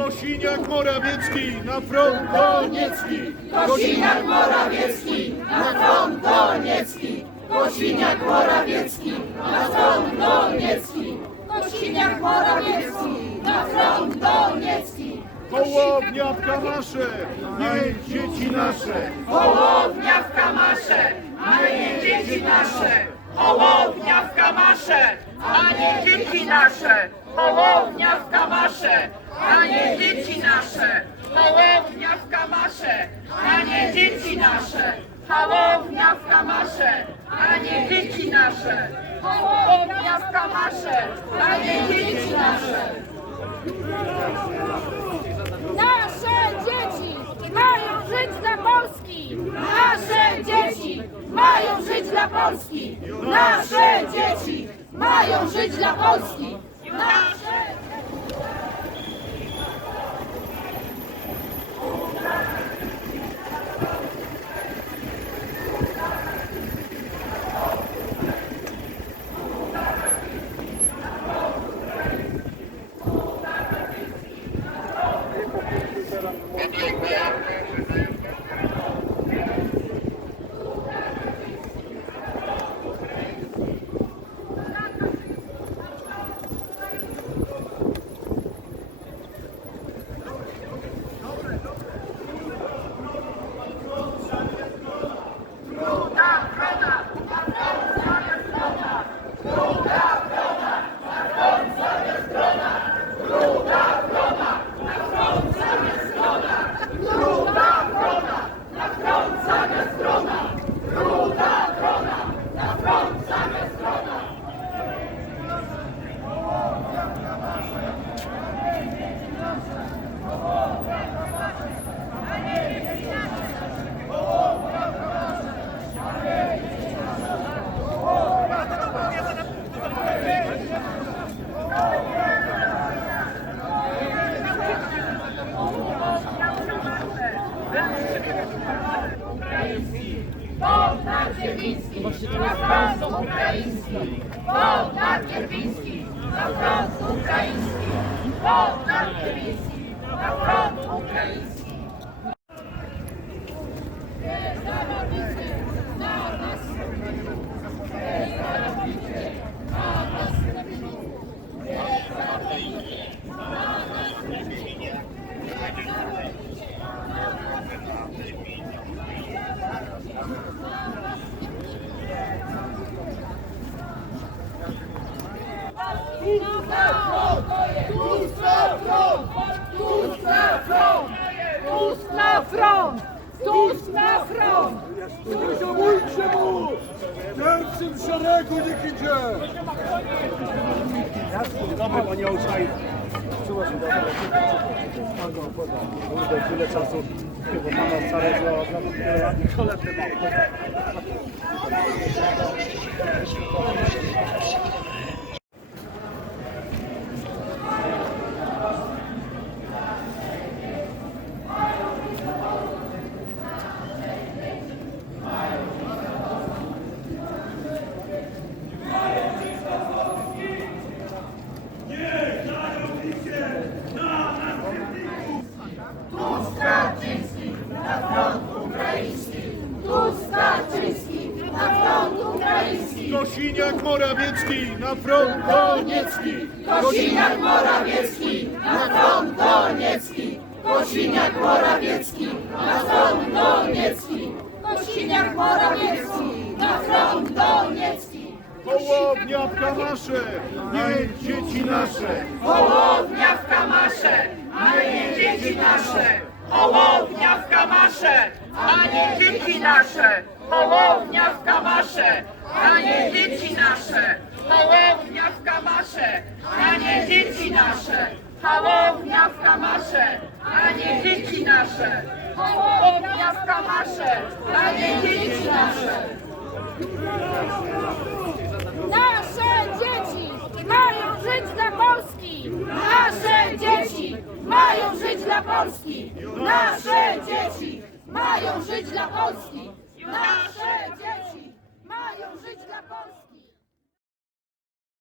Kosiniak Morawiecki na front Doniecki! Kosiniak Morawiecki na front Doniecki. Kosiniak Morawiecki na front Doniecki. Kosiniak Morawiecki na front Doniecki. Hołownia w Kamasze! Nie dzieci nasze! Hołownia w Kamasze, a nie dzieci nasze. Hołownia w Kamasze, a nie dzieci nasze. Hołownia w Kamasze, a nie dzieci nasze. Hołownia w Kamasze, a nie dzieci nasze. Hołownia w Kamasze, a nie dzieci nasze. Hołownia w Kamasze, a nie dzieci nasze. Nasze dzieci mają żyć dla Polski! Nasze dzieci mają żyć dla Polski! Nasze dzieci mają żyć dla Polski! Nasze... Bogdan Cierwiński na front ukraiński! Bogdan Cierwiński na ukraiński! Bogdan na ukraiński! Na front! Tusk na front! Nie zamójcie mu! W pierwszym szeregu niech idzie! Dobry, panie Olszaj. Przepraszam, dobra. Kurde, tyle czasu. Chyba pana starego, nawet koledzy mam. Kosiniak Morawiecki na front Doniecki! Kosiniak Morawiecki na front Doniecki. Kosiniak Morawiecki na front Doniecki. Kosiniak Morawiecki na front Doniecki. Hołownia w Kamasze! Nie dzieci nasze! Hołownia w Kamasze, a nie dzieci nasze. Hołownia w Kamasze, a nie dzieci nasze. Hołownia w Kamasze, a nie dzieci nasze. Hołownia w Kamasze, a nie dzieci nasze. Hołownia w Kamasze, a nie dzieci nasze. Hołownia w Kamasze, a nie dzieci nasze. Nasze dzieci mają żyć dla Polski! Nasze dzieci mają żyć dla Polski! Nasze dzieci mają żyć dla Polski! Nasze dzieci